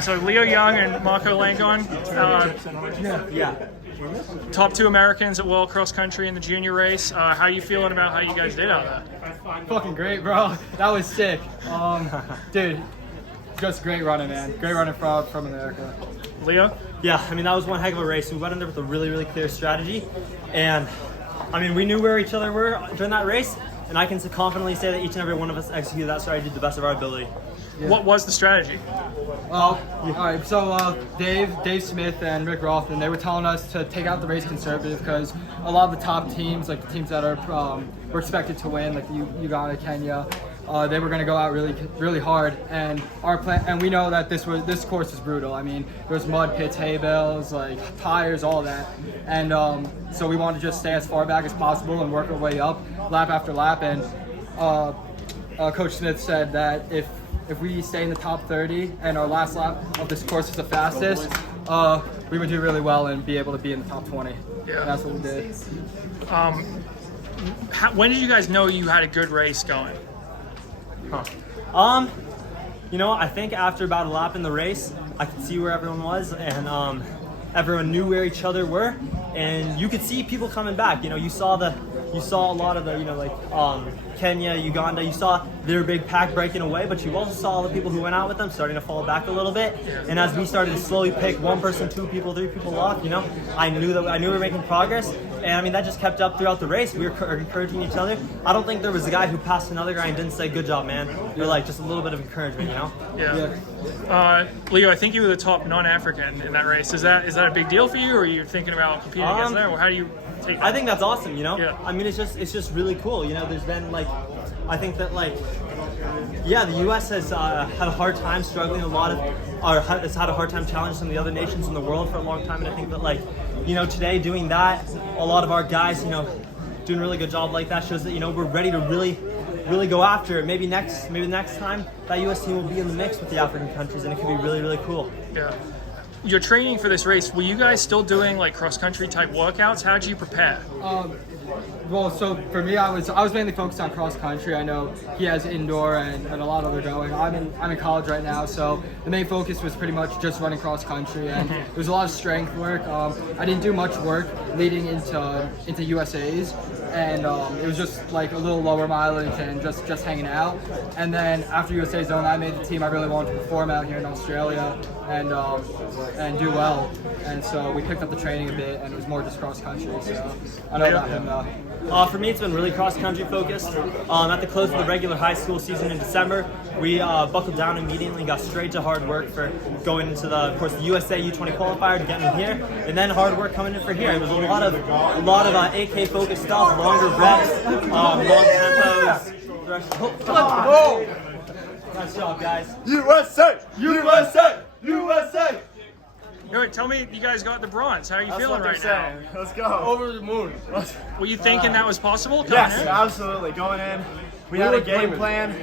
So Leo Young and Marco Langon, top 2 Americans at World Cross Country in the junior race. How you feeling about how you guys did out there? Fucking great, bro. That was sick. Dude, just great running, man. Great running from America. Leo? Yeah, I mean, that was one heck of a race. We went in there with a really, really clear strategy. And, I mean, we knew where each other were during that race. And I can confidently say that each and every one of us executed that strategy to the best of our ability. Yeah. What was the strategy? All right, so Dave Smith and Rick Rothman, they were telling us to take out the race conservative because a lot of the top teams, like the teams that are were expected to win, like Uganda, Kenya, they were going to go out really hard. And our plan, and we know that this course is brutal. I mean, there's mud pits, hay bales, like tires, all that. And so we want to just stay as far back as possible and work our way up, lap after lap. And Coach Smith said that if we stay in the top 30 and our last lap of this course is the fastest, we would do really well and be able to be in the top 20. Yeah. And that's what we did. When did you guys know you had a good race going? You know, I think after about a lap in the race, I could see where everyone was, and everyone knew where each other were, and you could see people coming back. You know, you saw a lot of the, you know, like Kenya, Uganda, you saw their big pack breaking away, but you also saw the people who went out with them starting to fall back a little bit. And as we started to slowly pick one person, 2 people, 3 people off, you know, I knew we were making progress. And I mean, that just kept up throughout the race. We were encouraging each other. I don't think there was a guy who passed another guy and didn't say, "Good job, man." Or like just a little bit of encouragement, you know? Yeah. Leo, I think you were the top non-African in that race. Is that a big deal for you, or are you thinking about competing against them, or how do you take it? I think that's awesome, you know? Yeah. I mean, it's just really cool. You know, there's been like, I think that like, yeah, the U.S. has had a hard time struggling has had a hard time challenging some of the other nations in the world for a long time, and I think that like, you know, today doing that, a lot of our guys, you know, doing a really good job like that shows that, you know, we're ready to really go after it. Maybe next time that U.S. team will be in the mix with the African countries, and it could be really, really cool. Yeah. You're training for this race. Were you guys still doing like cross-country type workouts? How did you prepare? Well, so for me, I was mainly focused on cross country. I know he has indoor and a lot of other going. I'm in college right now, so the main focus was pretty much just running cross country, and there was a lot of strength work. I didn't do much work leading into USA's, and it was just like a little lower mileage and just hanging out. And then after USA Zone, I made the team. I really wanted to perform out here in Australia and do well. And so we picked up the training a bit, and it was more just cross country. So I know about him now. For me, it's been really cross-country focused. At the close of the regular high school season in December, we buckled down immediately and got straight to hard work for going into the USA U20 qualifier to get me here, and then hard work coming in for here. It was a lot of AK-focused stuff, longer reps, long tempos. Whoa! Nice job, guys. USA! USA! USA! All right, tell me, you guys got the bronze. How are you feeling right now? Let's go. Over the moon. Were you thinking that was possible? Yes, absolutely. Going in, we had a game plan.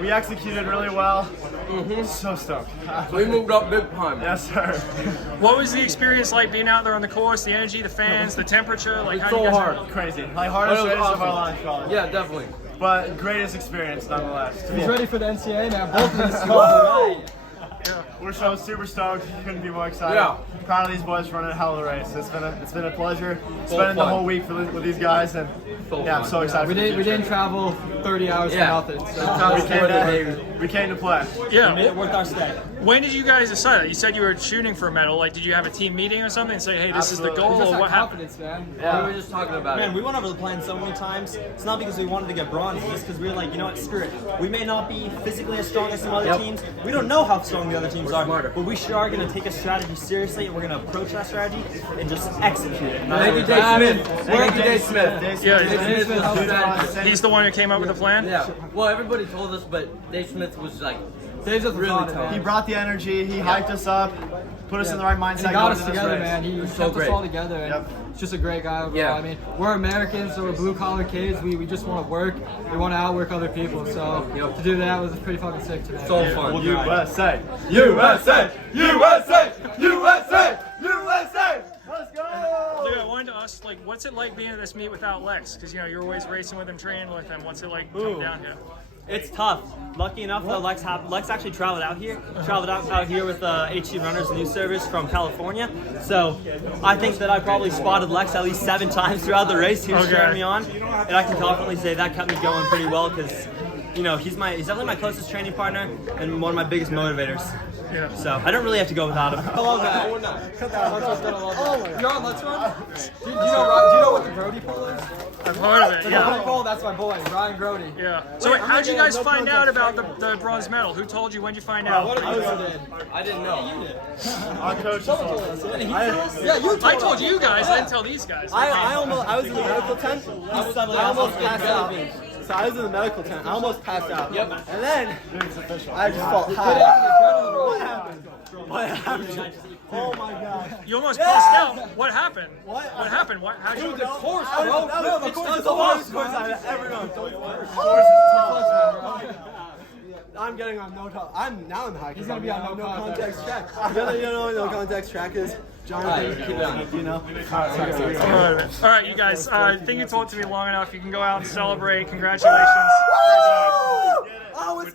We executed really well. So stoked. We moved up big time. Yes, sir. What was the experience like being out there on the course? The energy, the fans, the temperature? Like, how do you guys hard. Crazy. Like, hardest race of our life, probably. Yeah, definitely. But greatest experience, nonetheless. He's ready for the NCAA, man. Both of these Yeah. We're so super stoked. Couldn't be more excited. Yeah. Proud of these boys for running a hell of a race. It's been a pleasure spending the whole week with these guys, and I'm so excited. We didn't travel 30 hours for nothing. So we came to play. Yeah. Made it worth our stay. When did you guys decide that? You said you were shooting for a medal. Like, did you have a team meeting or something and say, hey, this is the goal, just or had what happened? confidence, man. Yeah. We were just talking about Man, it. we went over the plan so many times. It's not because we wanted to get bronze, it's just because we were like, you know what, screw it. We may not be physically as strong as some other teams. We don't know how strong the other teams are, but we sure are going to take a strategy seriously, and we're going to approach that strategy and just execute it. Thank you, Dave Smith. Thank you, Dave Smith. Yeah, he's the one who came up with the plan? Yeah. Well, everybody told us, but Dave Smith was like, Dave's at the really top, tough. He brought the energy. He hyped us up, put us in the right mindset. And he got us going into this together, race. man. He kept us all together. And He's just a great guy overall. Yeah. I mean, we're Americans, so we're blue-collar kids. We just want to work. We want to outwork other people. So to do that was pretty fucking sick today. so fun. USA! USA! USA! USA! USA! Let's go! Dude, I wanted to ask, like, what's it like being at this meet without Lex? Because, you know, you're always racing with him, training with him. What's it like coming down here? It's tough. Lucky enough, though, Lex actually traveled out here with HC Runners News Service from California. So I think that I probably spotted Lex at least 7 times throughout the race. He was cheering me on, and I can confidently say that kept me going pretty well because, you know, he's definitely my closest training partner and one of my biggest motivators. Yeah. So I don't really have to go without him. I love that. You're on Let's Run? Do you know what the Grody pole is? I've heard of it. The Yeah. Grody pole, that's my boy, Ryan Grody. Yeah. So how did you guys find out about the bronze medal? Who told you? When did you find out? I didn't know. Our coach told us. Yeah, you I told you guys. I didn't tell these guys. I was in the medical tent. I almost passed out. So I was in the medical tent. I almost passed out. Yep. And then I just felt high. What happened? What happened? Oh my god. You almost passed out. What happened? What happened? How did you? The course, bro. No, the course is the hardest course I've ever done. I'm getting on no talk. I'm high. He's gonna be on no context track. You know what no context track is? Jonathan, you know. All right, you guys. I think you talked to me long enough. You can go out and celebrate. Congratulations. Oh, it's